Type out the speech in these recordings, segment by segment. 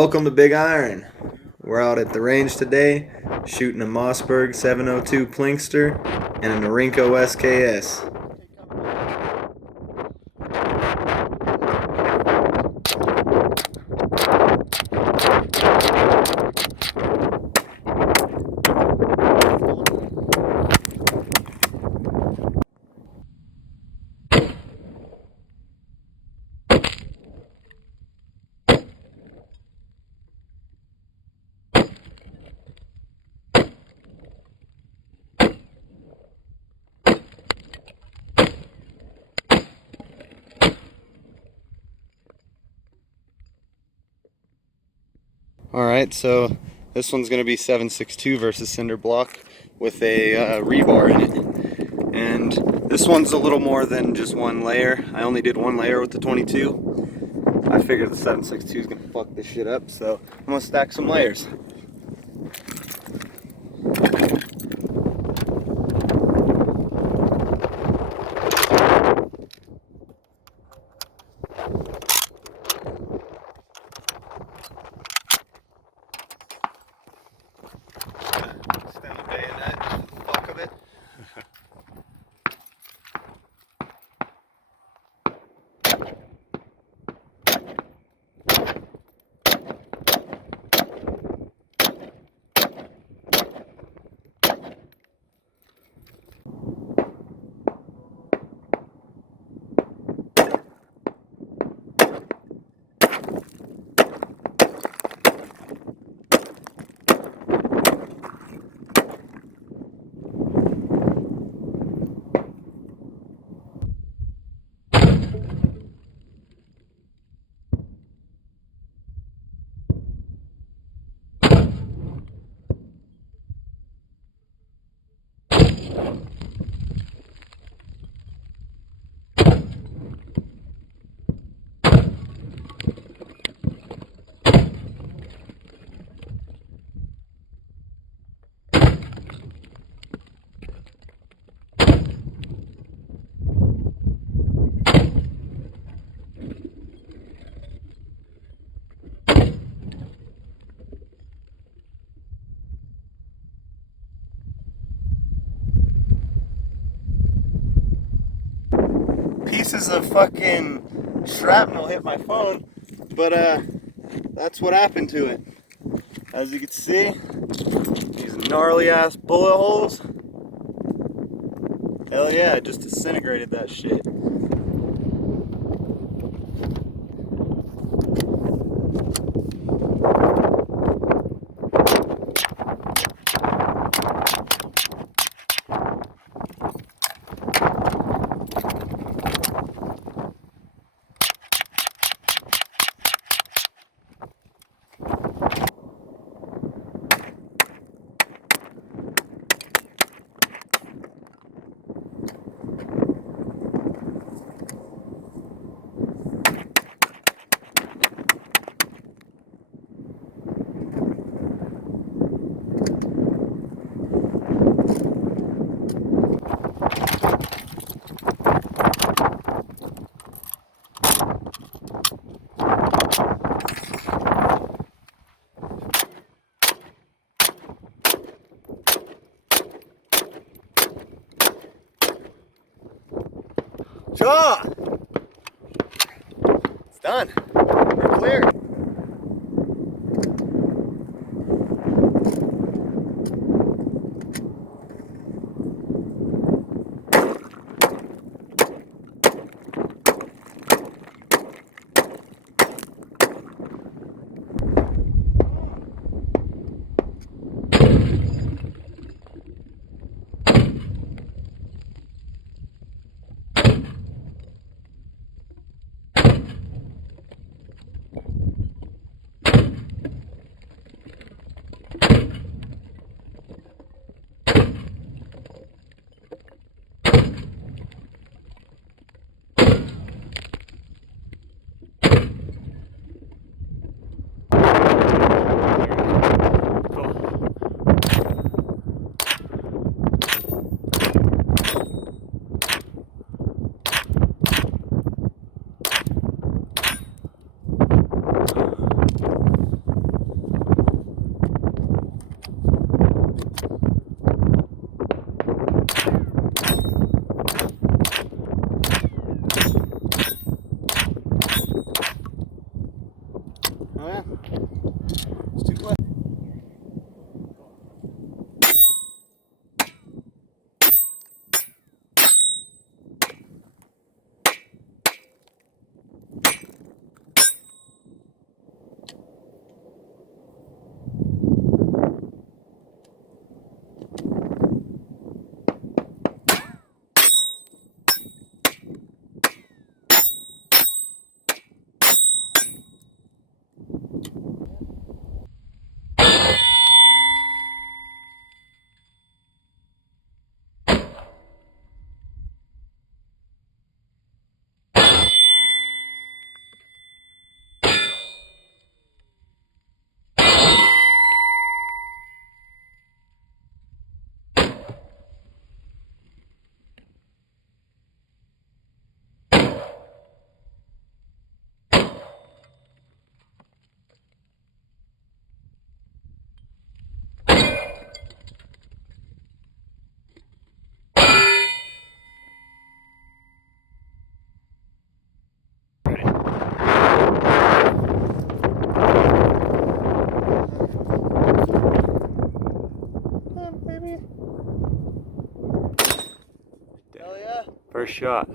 Welcome to Big Iron. We're out at the range today shooting a Mossberg 702 Plinkster and a Norinco SKS. Alright, so this one's going to be 7.62 versus Cinder block with a rebar in it. And this one's a little more than just one layer. I only did one layer with the 22. I figured the 7.62 is going to fuck this shit up, so I'm going to stack some layers. Extend the bayonet just for the fuck of it. Pieces of fucking shrapnel hit my phone, but that's what happened to it. As you can see, these gnarly ass bullet holes. Hell yeah, it just disintegrated that shit. Jaw! It's done. We're clear. First shot.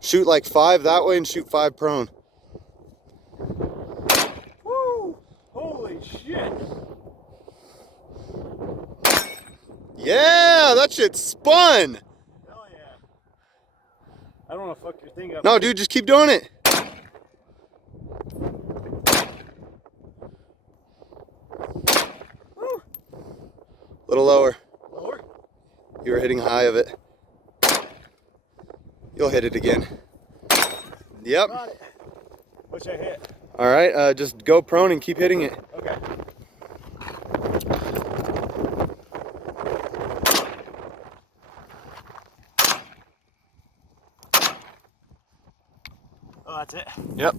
Shoot like 5 that way and shoot 5 prone. Woo! Holy shit! Yeah, that shit spun! Hell yeah. I don't want to fuck your thing up. No, dude, just keep doing it. Woo! Little lower. Lower? You were hitting high of it. You'll hit it again. Yep. Got it. Which I hit. All right, just go prone and keep hitting it. Okay. Oh, that's it? Yep.